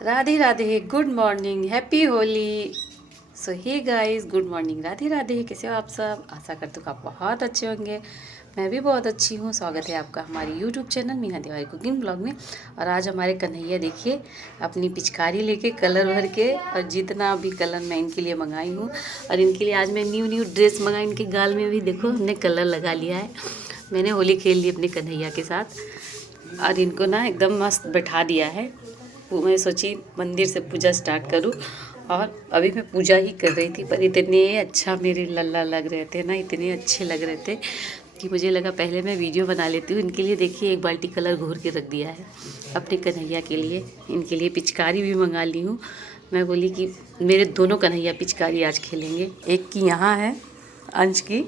Radhe Radhe, good morning, happy Holi. So hey guys, good morning, Radhe Radhe. कैसे हो आप सब? आशा करते हो कि आप बहुत अच्छे होंगे। मैं भी बहुत अच्छी हूँ। स्वागत है आपका हमारे YouTube channel Meena Tiwari cooking blog में। और आज हमारे कन्हैया देखिए अपनी पिचकारी लेके कलर भर के, और जितना भी कलर मैं इनके लिए मंगाई हूँ, और इनके लिए आज मैं न्यू ड्रेस मंगाई। इनके गाल में भी देखो हमने कलर लगा लिया है। मैंने होली खेल ली अपने कन्हैया के साथ, और इनको ना एकदम मस्त बैठा दिया है। मैं सोची मंदिर से पूजा स्टार्ट करूं, और अभी मैं पूजा ही कर रही थी, पर इतने अच्छा मेरे लल्ला लग रहे थे ना, इतने अच्छे लग रहे थे कि मुझे लगा पहले मैं वीडियो बना लेती हूँ। इनके लिए देखिए एक बाल्टी कलर घोर के रख दिया है अपने कन्हैया के लिए। इनके लिए पिचकारी भी मंगा ली हूँ। मैं बोली कि मेरे दोनों कन्हैया पिचकारी आज खेलेंगे। एक की यहाँ है अंश की,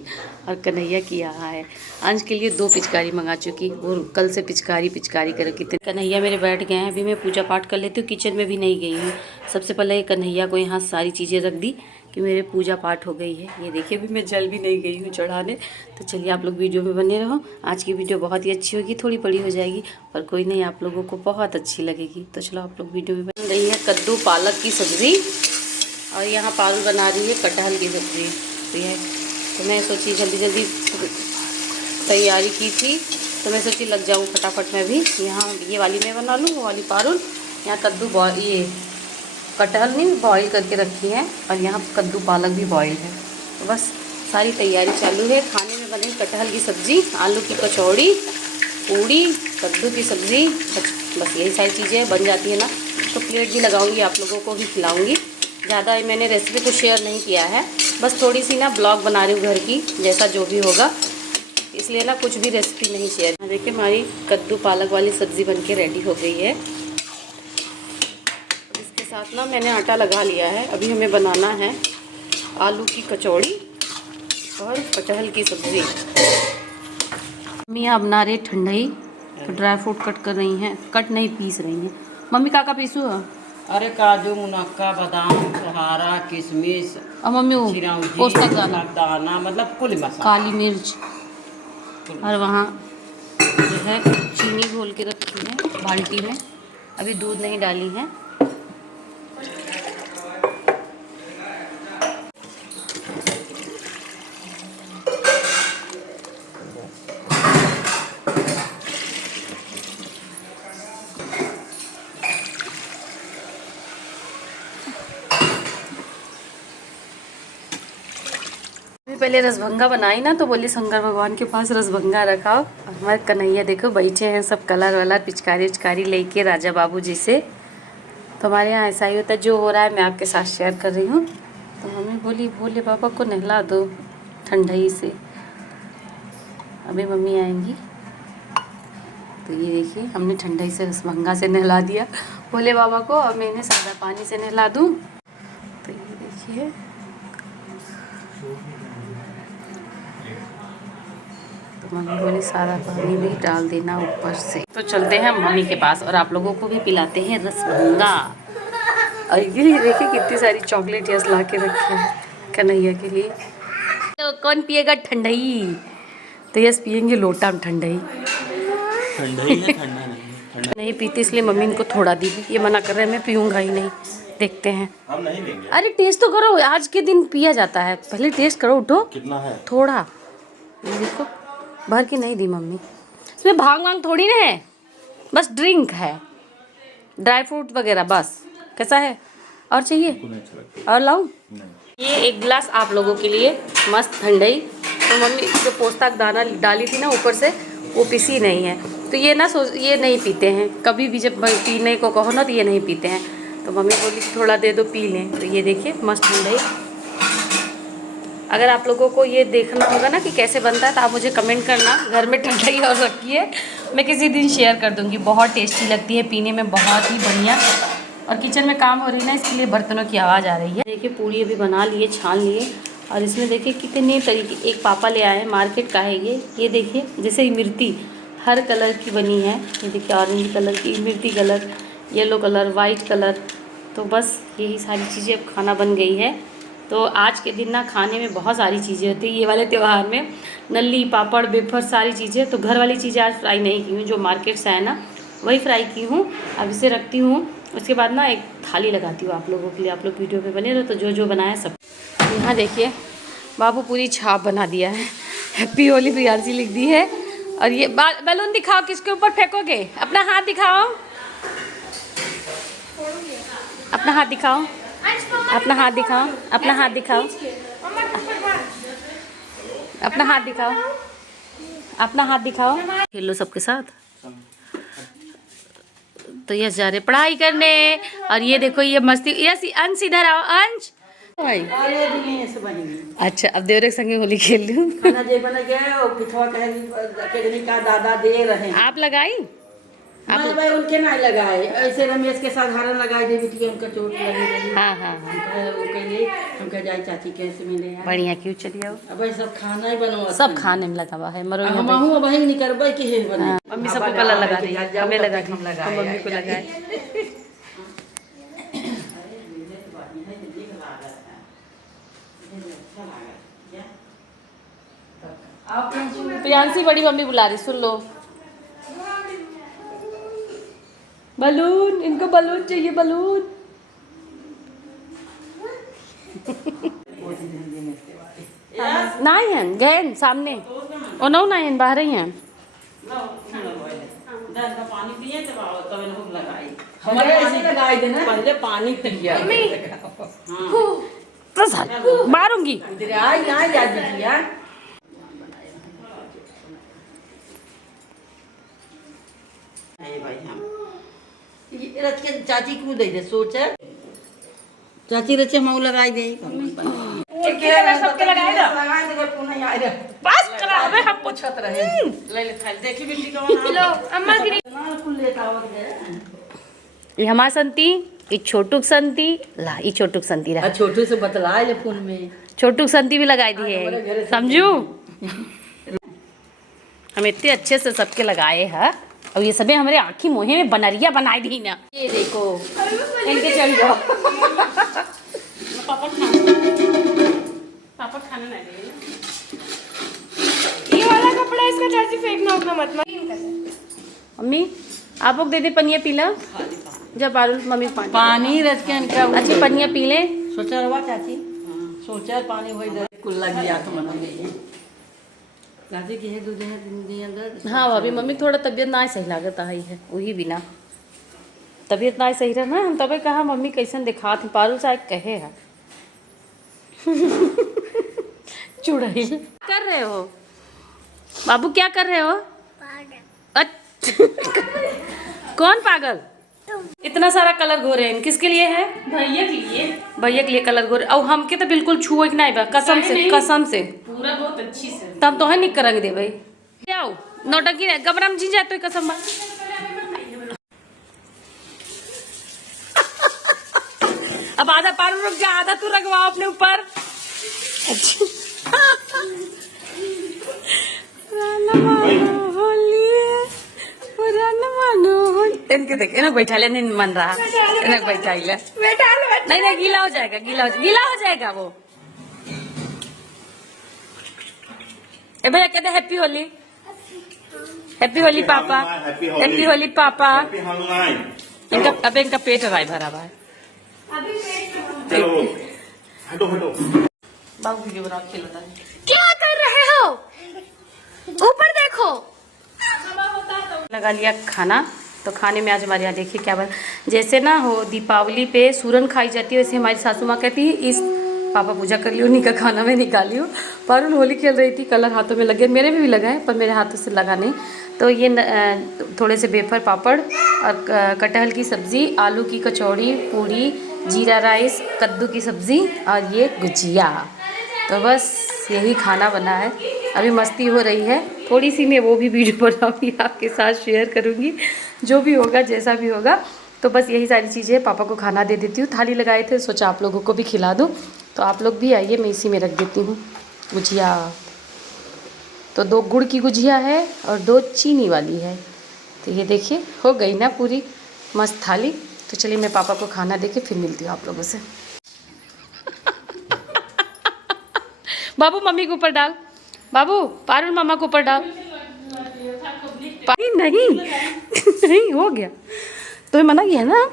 और कन्हैया की यहाँ है। अंश के लिए 2 पिचकारी मंगा चुकी, वो कल से पिचकारी करो कितने। कन्हैया मेरे बैठ गए हैं। अभी मैं पूजा पाठ कर लेती हूँ, किचन में भी नहीं गई हूँ। सबसे पहले कन्हैया को यहाँ सारी चीज़ें रख दी कि मेरे पूजा पाठ हो गई है। ये देखिए अभी मैं जल भी नहीं गई हूँ चढ़ाने। तो चलिए आप लोग वीडियो में बने रहो। आज की वीडियो बहुत ही अच्छी होगी, थोड़ी बड़ी हो जाएगी पर कोई नहीं, आप लोगों को बहुत अच्छी लगेगी। तो चलो आप लोग वीडियो में बन रही है कद्दू पालक की सब्ज़ी, और यहाँ पारुल बना रही है कटहल की सब्ज़ी। तो यह तो मैं सोची जल्दी तैयारी की थी, तो मैं सोची लग जाऊँ फटाफट। मैं भी यहाँ ये वाली मैं बना लूँ, वो वाली पारुल। यहाँ कद्दू ये कटहल नहीं बॉईल करके रखी है, और यहाँ कद्दू पालक भी बॉईल है। तो बस सारी तैयारी चालू है। खाने में बने कटहल की सब्ज़ी, आलू की कचौड़ी, पूड़ी, कद्दू की सब्ज़ी। बस यही सारी चीज़ें बन जाती है ना। तो प्लेट भी लगाऊंगी, आप लोगों को भी खिलाऊंगी। ज़्यादा मैंने रेसिपी तो शेयर नहीं किया है, बस थोड़ी सी ना ब्लॉग बना रही हूँ घर की, जैसा जो भी होगा, इसलिए ना कुछ भी रेसिपी नहीं शेयर। देखिए हमारी कद्दू पालक वाली सब्ज़ी बनके रेडी हो गई है। इसके साथ ना मैंने आटा लगा लिया है। अभी हमें बनाना है आलू की कचौड़ी और कटहल की सब्ज़ी। मम्मी यहाँ बना रही ठंडाई, तो ड्राई फ्रूट कट कर रही हैं, कट नहीं पीस रही हैं। मम्मी का पीसू है? अरे काजू, मुनक्का, बादाम, छहारा, किशमिश, और मम्मी वो पोस्ता दाना, मतलब कुल मसाला, काली मिर्च, और वहाँ जो है चीनी घोल के रखी है बाल्टी में। अभी दूध नहीं डाली है। पहले रसभंगा बनाई ना, तो बोली शंकर भगवान के पास रसभंगा रखाओ। हमारे कन्हैया देखो बैठे हैं सब कलर वाला पिचकारी उचकारी लेके राजा बाबू जी से। तो हमारे यहाँ ऐसा ही होता है, जो हो रहा है मैं आपके साथ शेयर कर रही हूँ। तो मम्मी बोली भोले बाबा को नहला दो ठंडाई से। अभी मम्मी आएंगी। तो ये देखिए हमने ठंडाई से रसभंगा से नहला दिया भोले बाबा को, और मैं इन्हें सादा पानी से नहला दूँ। तो ये देखिए मम्मी बोली सारा पानी भी डाल देना ऊपर से। तो चलते हैं मम्मी के पास, और आप लोगों को भी पिलाते हैं रसभंगा। और ये देखिए कितनी सारी चॉकलेट यस ला के रखे हैं कन्हैया के लिए। तो कौन पिएगा ठंडाई? तो यस पियेंगे लोटा में ठंडाई। ठंडाई है, ठंडा नहीं, नहीं पीती, इसलिए मम्मी इनको थोड़ा दी। ये मना कर रहे हैं, मैं पीऊँगा ही नहीं। देखते हैं। हम नहीं देंगे। अरे टेस्ट तो करो, आज के दिन पिया जाता है, पहले टेस्ट करो। उठो। कितना है? थोड़ा। ये देखो भर के नहीं दी मम्मी। इसमें भांग वांग थोड़ी ना है, बस ड्रिंक है, ड्राई फ्रूट वगैरह बस। कैसा है? और चाहिए और लाऊं? ये 1 गिलास आप लोगों के लिए मस्त ठंडाई। तो मम्मी जो पोस्ता दाना डाली थी ना ऊपर से, वो पिसी नहीं है। तो ये ना ये नहीं पीते हैं कभी भी, जब पीने को कहो ना तो ये नहीं पीते हैं। तो मम्मी बोली थोड़ा दे दो पी लें। तो ये देखिए मस्त ठंडाई। अगर आप लोगों को ये देखना होगा ना कि कैसे बनता है, तो आप मुझे कमेंट करना। घर में ठंडाई और रखी है, मैं किसी दिन शेयर कर दूँगी। बहुत टेस्टी लगती है पीने में, बहुत ही बढ़िया। और किचन में काम हो रही है ना, इसके लिए बर्तनों की आवाज़ आ रही है। देखिए पूड़ी अभी बना लिए, छान लिए, और इसमें देखिए कितने तरीके। एक पापा ले आए हैं, मार्केट का है ये देखिए जैसे इमरती हर कलर की बनी है। ये देखिए ऑरेंज कलर की Imarti colour, yellow colour, white colour. तो बस यही सारी चीज़ें अब खाना बन गई है। तो आज के दिन ना खाने में बहुत सारी चीज़ें होती है। ये वाले त्यौहार में नल्ली, पापड़, वेफर, सारी चीज़ें। तो घर वाली चीज़ें आज फ्राई नहीं की हूँ, जो मार्केट से है ना वही फ्राई की हूँ। अब इसे रखती हूँ उसके बाद ना एक थाली लगाती हूँ आप लोगों के लिए, आप लोग वीडियो पे बने रहो। तो जो जो बनाया सब। यहाँ देखिए बाबू पूरी छाप बना दिया है, हैप्पी होली प्रियांशी लिख दी है। और ये बैलून दिखाओ, किसके ऊपर फेंकोगे? अपना हाथ दिखाओ, अपना हाथ दिखाओ, अपना हाथ दिखाओ, अपना हाथ दिखाओ, अपना हाथ दिखाओ, अपना हाथ दिखाओ। खेलो सबके साथ। तो यस जा रहे पढ़ाई करने। और ये देखो ये मस्ती। यस अंश इधर आओ, अंश भाई। अच्छा अब देवरे संगे होली खेल लूं। खाना जे बन गया और पिठवा कहे का दादा दे रहे हैं। आप लगाई? मैं भाई उनके नहीं लगाए, ऐसे रमेश के साधारण लगाए दे बिटिया, उनका चोट लगी रही। हाँ हाँ हाँ। वो कहिए हमका जाए चाची कैसे मिले यार। बढ़िया, क्यों चलिए आओ। अब भाई सब खाना ही बनवा, सब खाने में लगा हुआ है। मरो हम आहू वही नहीं करबे कि हे बने। मम्मी सबको कलर लगा रही है, हमें लगा दी, हम मम्मी को लगाए। प्रियांशी बड़ी मम्मी बुला रही, सुन लो। बलून, इनको बलून चाहिए, बलून। नहीं है गैन सामने, ओ नो नहीं है, बाहर ही हैं। पानी पिए तब इनको लगाई, हमारे ऐसे लगाई देना, पहले पानी पिया। तो मारूंगी। आई ना याद बिटिया। भाई हम रच के चाची को दे दे, सोच है चाची रचे हम लगाई दे। सबके लगाए दो, लगाई दे पुनः आए रे बस करा हमें, हम पूछत रहे। ले ले खाई देखी बिल्ली का लो अम्मा की। ना कुल लेता आवत गए। ये हमार संती, ये छोटुक संती ला, ये छोटुक संती रहा। छोटू से बतलाए ले फोन में, छोटुक संती भी लगाई दी है, समझू। हम इतने अच्छे से सबके लगाए हैं। अब ये सभी हमारे आँखी मुँहे में बनरिया बनाई दी ना। ये देखो इनके चल जाओ। पापा खाना नहीं देंगे। ये वाला कपड़ा इसका चाची फेंकना उतना मत। मम्मी आप लोग दे दे पनिया पीला। जब पारुल मम्मी पानी रच के इनका अच्छी पनिया पी ले। सोचा रहा चाची, सोचा पानी हो इधर कुल लग गया तो मना नहीं चाची की है दूध है दिन अंदर। हाँ भाभी मम्मी थोड़ा तबीयत ना सही लागत आई है, वही बिना तबीयत ना सही रहा ना। हम तबे कहा मम्मी कैसन दिखा थी, पारुल साहब कहे है। चुड़ैल कर रहे हो बाबू, क्या कर रहे हो? अच्छा कौन पागल? इतना सारा कलर घोरे हैं, किसके लिए है? भैया के लिए, भैया के लिए कलर घोरे। और हमके तो बिल्कुल छुए के नहीं बा, कसम से कसम से पूरा बहुत अच्छी से। तब तो है निक रंग दे भाई। आओ नौटंकी गबराम जी जाते कसम बा। अब आधा पार रुक जा, आधा तू रखवाओ अपने ऊपर। इनके देख, इन्हें बैठा ले, नहीं मन रहा, इन्हें बैठा ले। नहीं नहीं गीला हो जाएगा, गीला हो जाएगा वो। ए भैया कहते हैप्पी होली, हैप्पी होली पापा, हैप्पी होली पापा। इनका अब इनका पेट भरा हुआ है। बाबू वीडियो बनाओ, खेल होता है। क्या कर रहे हो? ऊपर देखो। लगा लिया खाना। तो खाने में आज हमारे यहाँ देखिए क्या बना। जैसे ना हो दीपावली पे सूरन खाई जाती है, वैसे हमारी सासू माँ कहती है इस पापा पूजा कर लियो, उन्हीं का खाना में निकालियो। पारुल होली खेल रही थी, कलर हाथों में लगे, मेरे भी लगा है पर मेरे हाथों से लगा नहीं। तो ये थोड़े से बेफर पापड़ और कटहल की सब्ज़ी, आलू की कचौड़ी, पूरी, जीरा राइस, कद्दू की सब्ज़ी और ये गुजिया। तो बस यही खाना बना है। अभी मस्ती हो रही है थोड़ी सी, मैं वो भी वीडियो बनाऊंगी आपके साथ शेयर करूंगी, जो भी होगा जैसा भी होगा। तो बस यही सारी चीज़ें, पापा को खाना दे देती हूँ। थाली लगाए थे, सोचा आप लोगों को भी खिला दूँ। तो आप लोग भी आइए, मैं इसी में रख देती हूँ गुजिया। तो 2 गुड़ की गुजिया है और 2 चीनी वाली है। तो ये देखिए हो गई ना पूरी मस्त थाली। तो चलिए मैं पापा को खाना दे के फिर मिलती हूँ आप लोगों से। बाबू मम्मी के ऊपर डाल, बाबू पारुल मामा के ऊपर डाल। नहीं नहीं नहीं हो गया, तुम्हें मना किया ना।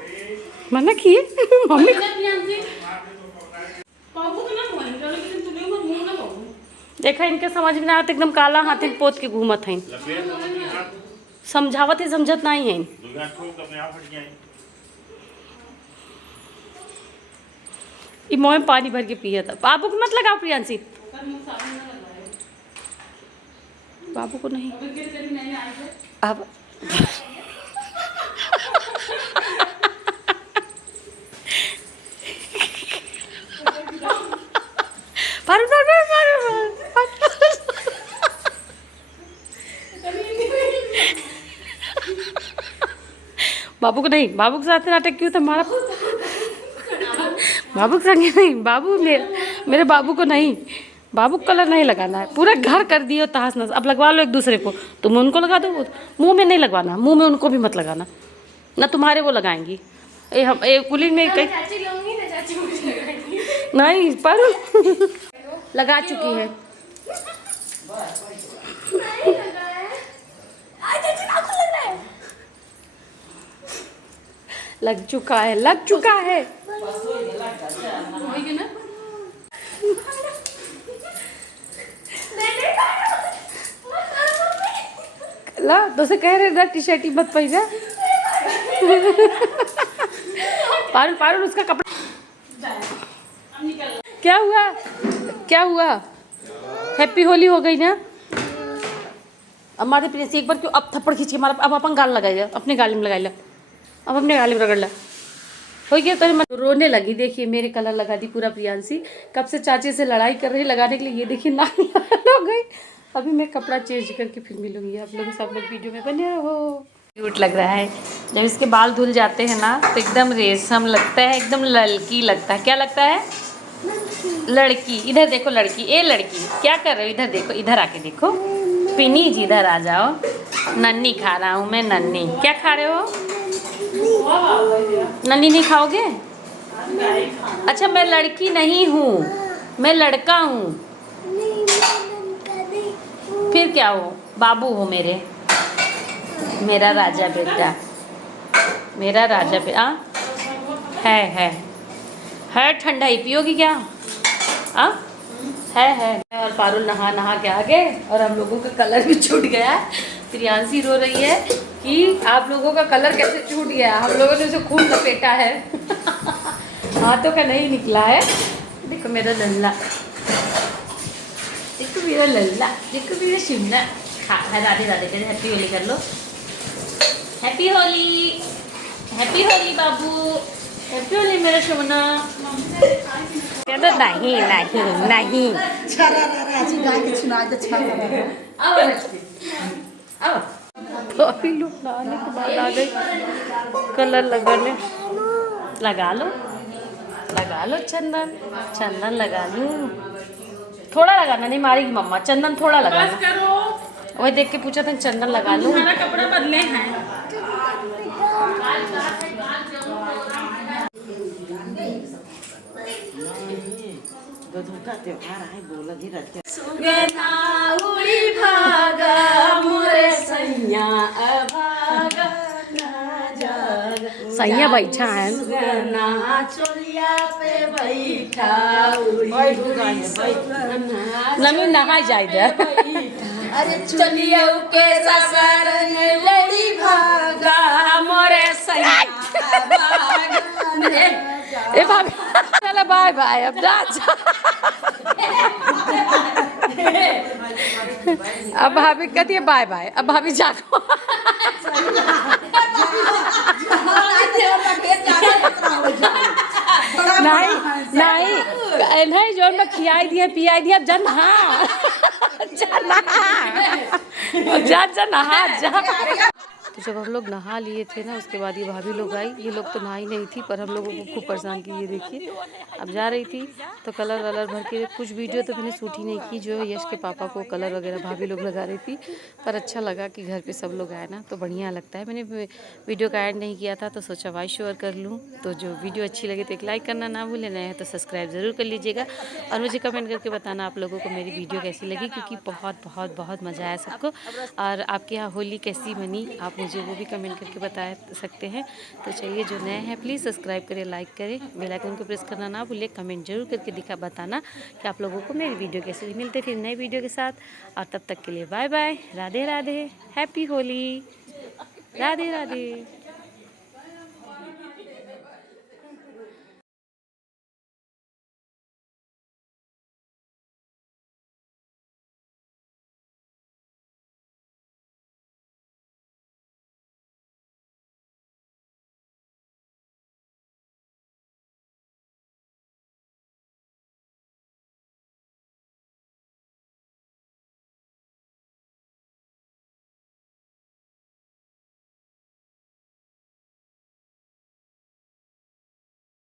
मना किए मम्मी देखा इनके समझ में ना आते एकदम काला हाथी पोत के घूमत हैं समझावत है समझत नहीं है ये मोह में पानी भर के पिया था बाबू को मत लगाओ प्रियांशी बाबू को नहीं अब बाबू को नहीं बाबू के साथ नाटक क्यों था हमारा बाबू के संगे नहीं बाबू मेरे बाबू को नहीं बाबू को कलर नहीं लगाना है पूरा घर कर दियो तहस नहस अब लगवा लो एक दूसरे को तुम उनको लगा दो मुंह में नहीं लगवाना मुंह में उनको भी मत लगाना ना तुम्हारे वो लगाएंगी हम कुली में कहीं नहीं पर लगा चुकी है लग चुका है ला तो से कह रहे ना टी शर्ट ही मत पहना पारुल उसका कपड़ा क्या हुआ हैप्पी होली हो गई ना अब मारे प्रिय एक बार क्यों अब थप्पड़ खींच के मारा अब अपन गाल लगाई अपने गाली में लगाई ला अब अपने गाली में रगड़ ला हो गया तो मैं रोने लगी देखिए मेरे कलर लगा दी पूरा प्रियांशी कब से चाची से लड़ाई कर रही लगाने के लिए ये देखिए ना हो गई अभी मैं कपड़ा चेंज करके फिर मिलूंगी आप लोग सब लोग वीडियो में बने रहो क्यूट लग रहा है जब इसके बाल धुल जाते हैं ना तो एकदम रेशम लगता है एकदम लड़की लगता है क्या लगता है लड़की इधर देखो लड़की ए लड़की क्या कर रहे हो इधर देखो इधर आके देखो पिनीज इधर आ जाओ नन्नी खा रहा हूँ मैं नन्नी क्या खा रहे हो नन्नी नहीं खाओगे अच्छा मैं लड़की नहीं हूँ मैं लड़का हूँ फिर क्या हो बाबू हो मेरा राजा बेटा है ठंडा ही पियोगी क्या है और पारुल नहा के आ गए और हम लोगों का कलर भी छूट गया प्रियांशी रो रही है कि आप लोगों का कलर कैसे छूट गया हम लोगों ने उसे खून लपेटा है हाथों का नहीं निकला है देखो मेरा लल्ला देखो मेरा शिमला हाँ राधे कर हैप्पी होली कर लो हैप्पी होली बाबू हैप्पी होली मेरा सोना कहता नहीं अभी लोग नहाने के बाद आ गए कलर लगाने लगा लो चंदन लगा लूँ थोड़ा लगाना नहीं मारेगी मम्मा चंदन थोड़ा लगाना वही देख के पूछा था चंदन लगा लूँ कपड़ा बदले हैं सैया बैठा है नमी नहा जाए अरे चलिए के ससुर लड़ी भागा मोरे सैया ए भाभी चलो बाय बाय अब जा अब भाभी कहती है बाय बाय अब भाभी जागो नहीं जो मैं खियाई दिया पियाई दिया अब जा नहा जा नहा जा तो जब हम लोग नहा लिए थे ना उसके बाद ये भाभी लोग आई ये लोग तो नहाई नहीं थी पर हम लोगों को खूब परेशान की ये देखिए अब जा रही थी तो कलर वलर भर के कुछ वीडियो तो मैंने शूट ही नहीं की जो यश के पापा को कलर वगैरह भाभी लोग लगा रही थी पर अच्छा लगा कि घर पे सब लोग आए ना तो बढ़िया लगता है मैंने वीडियो का ऐड नहीं किया था तो सोचा वॉइस शेयर कर लूँ तो जो वीडियो अच्छी लगे तो एक लाइक करना ना भूलें नए हैं तो सब्सक्राइब ज़रूर कर लीजिएगा और मुझे कमेंट करके बताना आप लोगों को मेरी वीडियो कैसी लगी क्योंकि बहुत बहुत बहुत मज़ा आया सबको और आपके यहाँ होली कैसी बनी आप मुझे वो भी कमेंट करके बता सकते हैं। तो चलिए, जो नए हैं प्लीज़ सब्सक्राइब करें, लाइक करें, बेल आइकन को प्रेस करना ना भूलिए। कमेंट जरूर करके बताना कि आप लोगों को मेरी वीडियो कैसी लगी। मिलते फिर नई वीडियो के साथ, और तब तक के लिए bye bye, Radhe Radhe, happy Holi, Radhe Radhe.